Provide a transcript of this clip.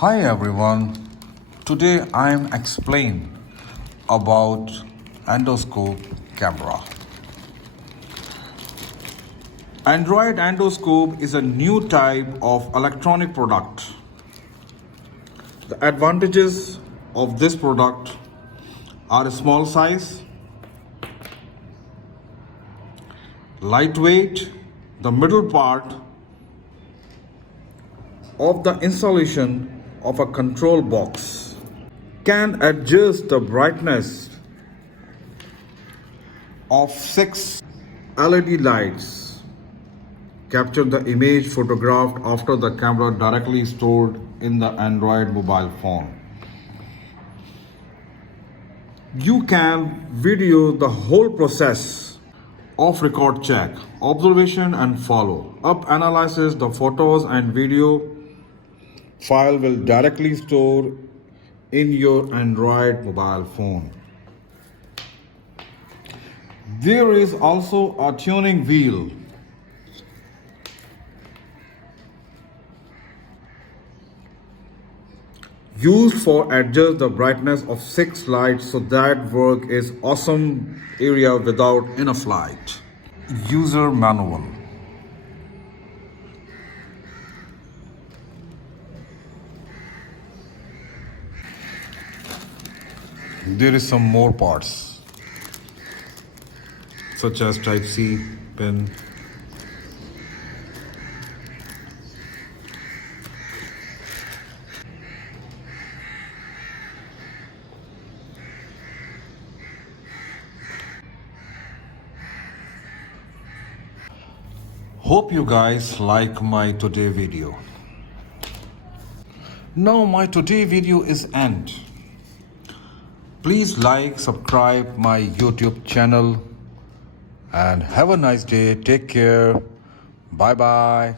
Hi everyone. Today I am explain about endoscope camera. Android endoscope is a new type of electronic product. The advantages of this product are a small size, lightweight, the middle part of the installation of a control box can adjust the brightness of 6 LED lights, capture the image photographed after the camera directly stored in the Android mobile phone. You can video the whole process of record check, observation and follow up analysis. The photos and video file will directly store in your Android mobile phone. There is also a tuning wheel used for adjust the brightness of 6 lights, so that work is awesome area without enough light. User manual. There is some more parts such as type C pin, hope you guys like my today video. Now my today video is end. Please like, subscribe my YouTube channel and have a nice day. Take care. Bye bye.